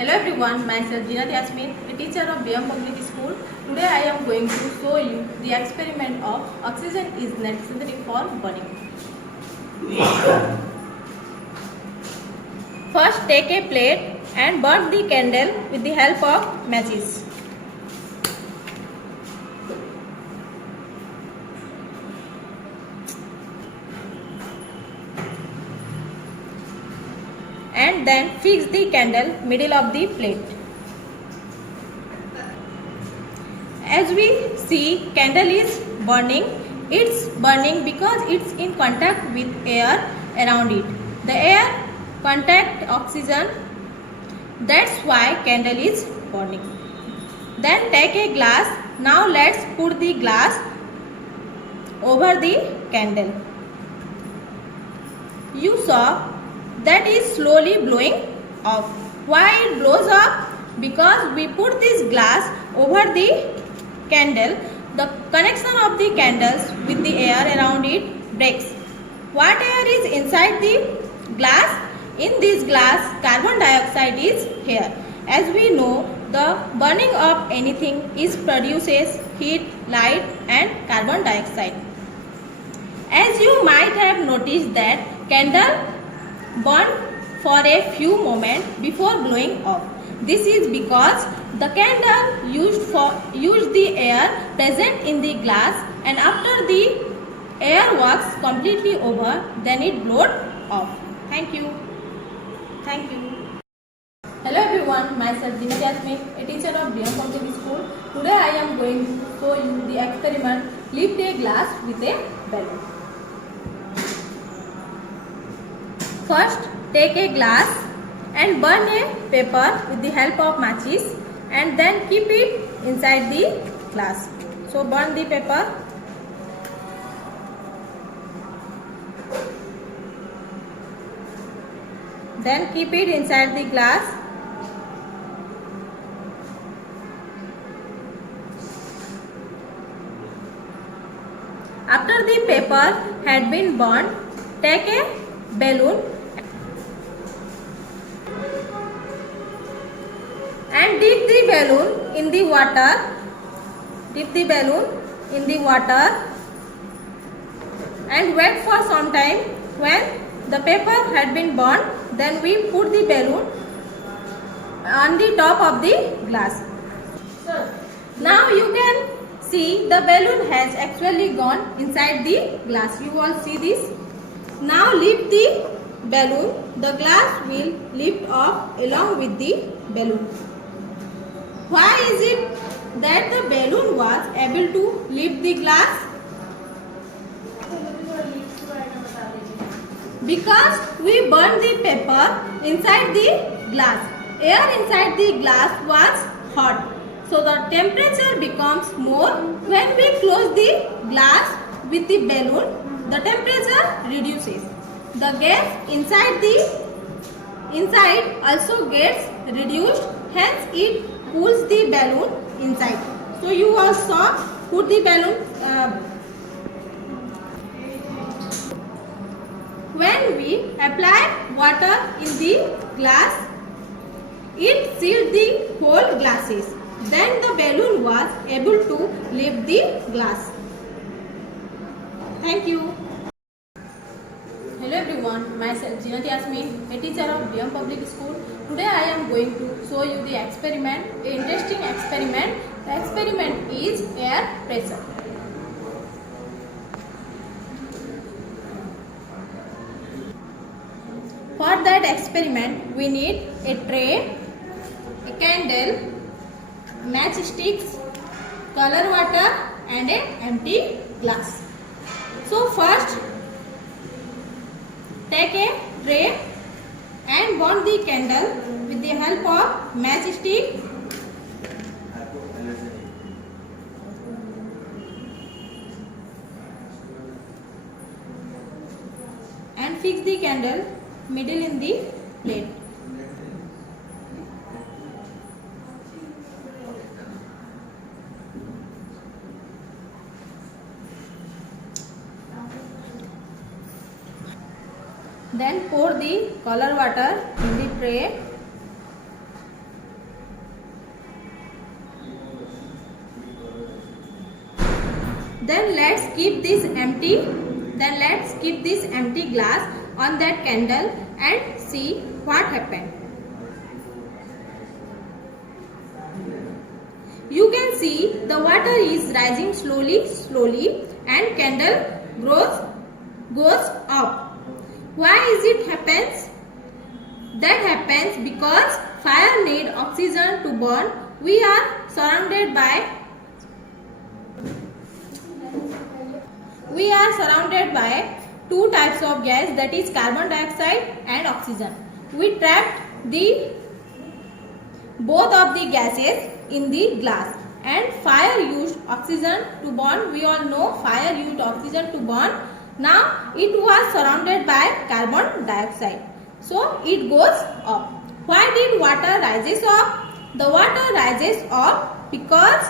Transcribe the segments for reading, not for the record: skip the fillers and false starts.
Hello everyone, myself Jinat Yasmin, a teacher of BM Public School. Today I am going to show you the experiment of oxygen is necessary for burning. First take a plate and burn the candle with the help of matches. And then fix the candle middle of the plate. As we see, candle is burning. It's burning because it's in contact with air around it. The air contact oxygen. That's why candle is burning. Then take a glass. Now let's put the glass over the candle. You saw that is slowly blowing off. Why it blows up? Because we put this glass over the candle. The connection of the candles with the air around it breaks. What air is inside the glass? In this glass, carbon dioxide is here. As we know, the burning of anything is produces heat, light and carbon dioxide. As you might have noticed that candle burn for a few moments before blowing off. This is because the candle used the air present in the glass, and after the air works completely over, then it blowed off. Thank you. Thank you. Hello everyone, myself Jinat Yasmin, a teacher of BM Public School. Today I am going to show you the experiment lift a glass with a balloon. First, take a glass and burn a paper with the help of matches and then keep it inside the glass. So, burn the paper. Then keep it inside the glass. After the paper had been burned, take a balloon and dip the balloon in the water. Dip the balloon in the water and wait for some time. When the paper had been burned, then we put the balloon on the top of the glass. Now you can see the balloon has actually gone inside the glass. You all see this. Now lift the balloon. The glass will lift off along with the balloon. Why is it that the balloon was able to lift the glass? Because we burned the paper inside the glass. Air inside the glass was hot. So the temperature becomes more. When we close the glass with the balloon, the temperature reduces. The gas inside also gets reduced. Hence it pulls the balloon inside. So you all saw, put the balloon. When we apply water in the glass, it sealed the whole glasses. Then the balloon was able to lift the glass. Thank you. Hello everyone, myself Jinat Yasmin, a teacher of BM Public School. Today I am going to show you the experiment, an interesting experiment. The experiment is air pressure. For that experiment, we need a tray, a candle, matchsticks, color water and an empty glass. So first, take a tray and burn the candle with the help of matchstick. And fix the candle middle in the plate. Then pour the color water in the tray Then let's keep this empty glass on that candle and see what happened. You can see the water is rising slowly and candle goes up. Why is it happens? That happens because fire need oxygen to burn. We are surrounded by two types of gas, that is carbon dioxide and oxygen. We trapped both of the gases in the glass and fire used oxygen to burn. We all know fire used oxygen to burn. Now it was surrounded by carbon dioxide, so it goes up. Why did water rises up? The water rises up because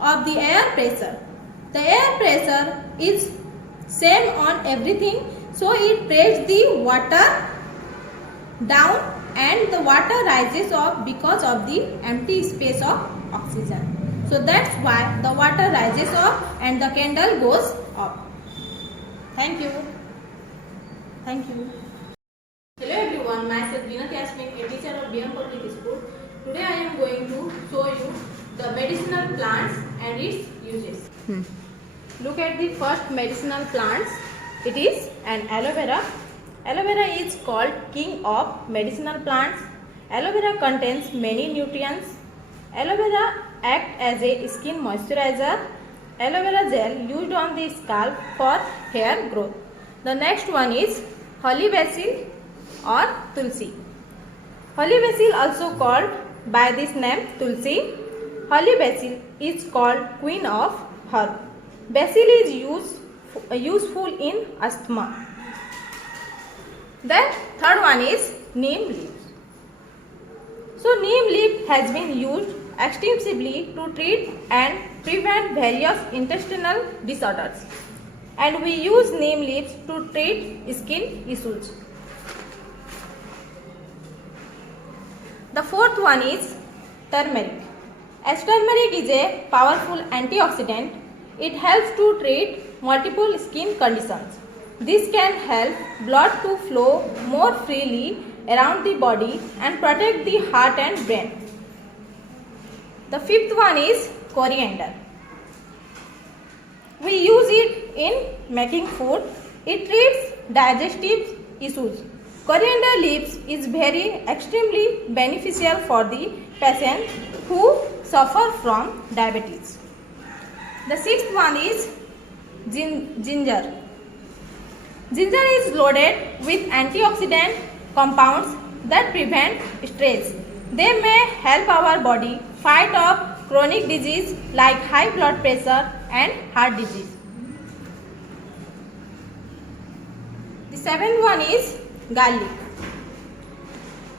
of the air pressure. The air pressure is same on everything, so it presses the water down and the water rises up because of the empty space of oxygen. So that's why the water rises up and the candle goes up. Thank you. Hello everyone, myself Vinat Yasmin, a teacher of BM Public School. Today I am going to show you the medicinal plants and its uses. Look at the first medicinal plants. It is an aloe vera. Aloe vera is called king of medicinal plants. Aloe vera contains many nutrients. Aloe vera acts as a skin moisturizer. Aloe vera gel used on the scalp for hair growth. The next one is holy basil or tulsi. Holy basil, also called by this name tulsi. Holy basil is called queen of herb. Basil is useful in asthma. The third one is neem leaves. So neem leaf has been used extensively to treat and prevent various intestinal disorders, and we use neem leaves to treat skin issues. The fourth one is turmeric. As turmeric is a powerful antioxidant, it helps to treat multiple skin conditions. This can help blood to flow more freely around the body and protect the heart and brain. The fifth one is coriander. We use it in making food. It treats digestive issues. Coriander leaves is extremely beneficial for the patient who suffer from diabetes. The sixth one is ginger. Ginger is loaded with antioxidant compounds that prevent stress. They may help our body fight off chronic disease like high blood pressure and heart disease. The seventh one is garlic.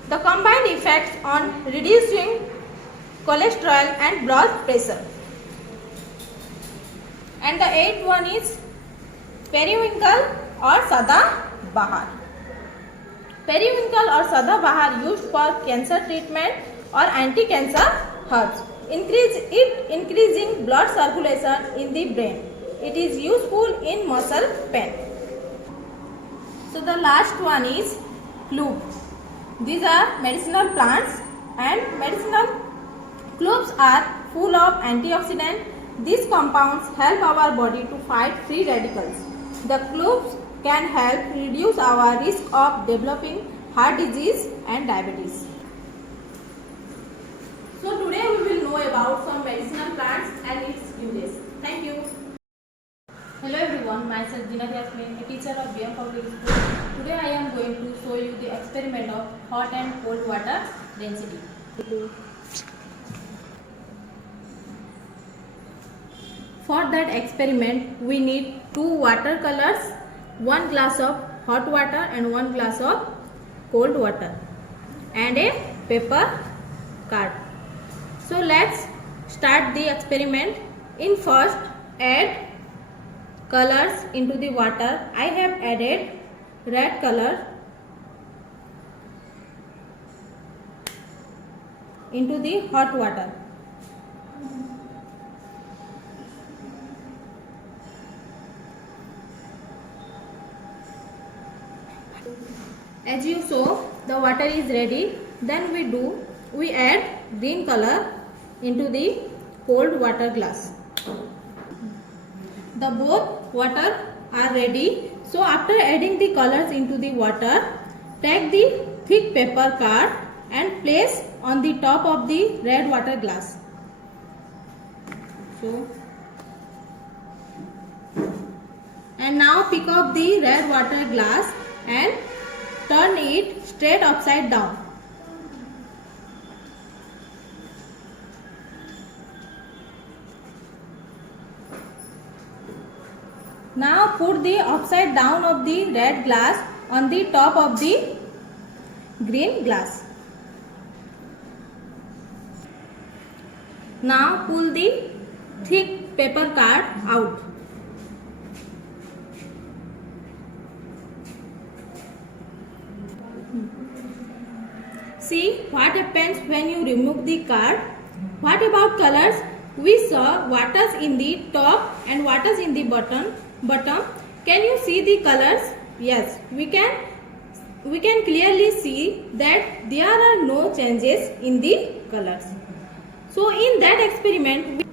The combined effects on reducing cholesterol and blood pressure. And the eighth one is periwinkle or sadabahar. Periwinkle or sadabahar used for cancer treatment or anti-cancer herbs. Increasing blood circulation in the brain. It is useful in muscle pain. So the last one is clove. These are medicinal plants, and medicinal cloves are full of antioxidants. These compounds help our body to fight free radicals. The cloves can help reduce our risk of developing heart disease and diabetes. So today we will know about some medicinal plants and its uses. Thank you. Hello everyone, myself Vinat Yasmin, a teacher of BM Public School. Today I am going to show you the experiment of hot and cold water density. For that experiment, we need 2 watercolors, 1 glass of hot water and 1 glass of cold water, and a paper card. So let's start the experiment. In first, add colors into the water. I have added red color into the hot water. As you saw, the water is ready. Then we add green color into the cold water glass. The both water are ready. So after adding the colors into the water, take the thick paper card and place on the top of the red water glass. And now pick up the red water glass and turn it straight upside down. Now put the upside down of the red glass on the top of the green glass. Now pull the thick paper card out. See what happens when you remove the card. What about colors? We saw waters in the top and waters in the bottom. Can you see the colors? Yes, we can clearly see that there are no changes in the colors. So in that experiment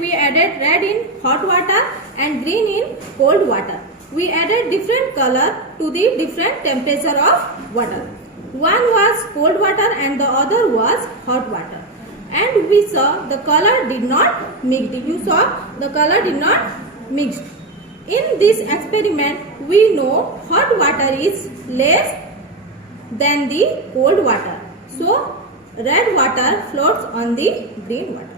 we added red in hot water and green in cold water. We added different color to the different temperature of water. One was cold water and the other was hot water. And we saw the color did not mix. You saw the color did not mix. In this experiment, we know hot water is less than the cold water. So red water floats on the green water.